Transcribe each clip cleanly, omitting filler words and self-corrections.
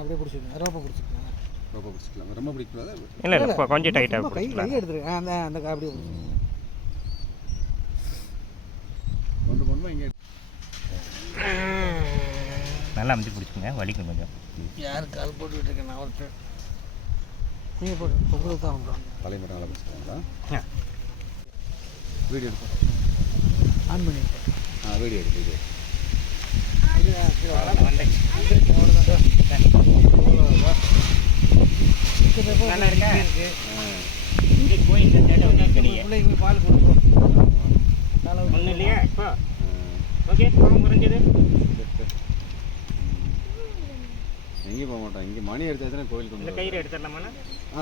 அப்படியே பிடிச்சிக்கோங்க. ரோப்பை பிடிச்சிக்கோங்க. ரோப்பை பிடிச்சிக்கலாம். ரொம்ப பிடிக்கூடாது. இல்லை இல்லை கொஞ்சம் டைட்டாக கை எடுத்துருங்க. அந்த அந்த அப்படியே கொண்டு போகணுமா இங்கே நல்லா அமைச்சு பிடிச்சிங்க. வலிக்கும் கொஞ்சம். யார் கால் போட்டு விட்டுருக்கேன் நான் ஒருத்தர். நீங்கள் போட்டு உங்களுக்கு தான் தலைமுறை நல்லா பிடிச்சிக்கோங்களா? வீடியோ எடுப்போம். ஆன் பண்ணிவிட்டேன். வீடியோ எடுத்து வீடியோ நல்லா இருக்கா? பிள்ளைங்களுக்கு பால் கொடுப்போம். ஒன்றும் இல்லையா இப்போ? ஓகே குறைஞ்சது எங்கேயும் போக மாட்டோம். இங்கே மணி எடுத்தாச்சுன்னா கோயிலுக்கு இந்த கயிறு எடுத்துடலாமாண்ணா?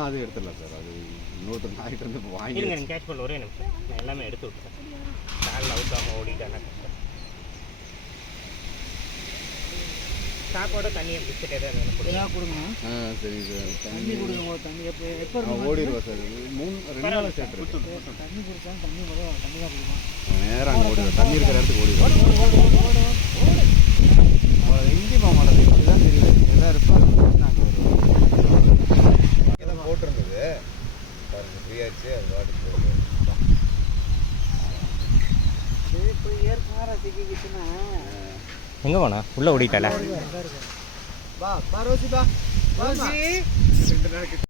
அது எடுத்துடலாம் சார். அது இன்னொருத்தர் நாய்கிட்ட இருந்து இப்போ வாங்கி நீங்கள் கேட்ச் பண்ண ஒரே நிமிஷம் நான் எல்லாமே எடுத்து விட்டுறேன். காலில் அவுக்காமல் ஓடிட்டானா கஷ்டம். சாக்கோட தண்ணியை பிஸ்கட் எதாவது வேணும் கொடுங்க. சரி சார். தண்ணி கொடுங்க. தண்ணி எப்போ ஓடிடுவா சார். 2 நாள் சேர்த்து தண்ணி குடிச்சாலும் தண்ணி தான் கொடுக்கும். நேரம் அங்கே ஓடிடுவோம். தண்ணி இருக்கிற இடத்துக்கு ஓடிடுவோம். அவளை எங்கேயும் போக மாட்டேன். இப்படி தான் தெரியுது. எதாவது இருப்போம் நாங்கள் இதான் போட்டிருந்தது பாருங்க. ஃப்ரீயாச்சு. அது வாட்டுக்கு போகுது. எங்கே போனா உள்ளே ஓடிட்டால? பா ரோசி பா.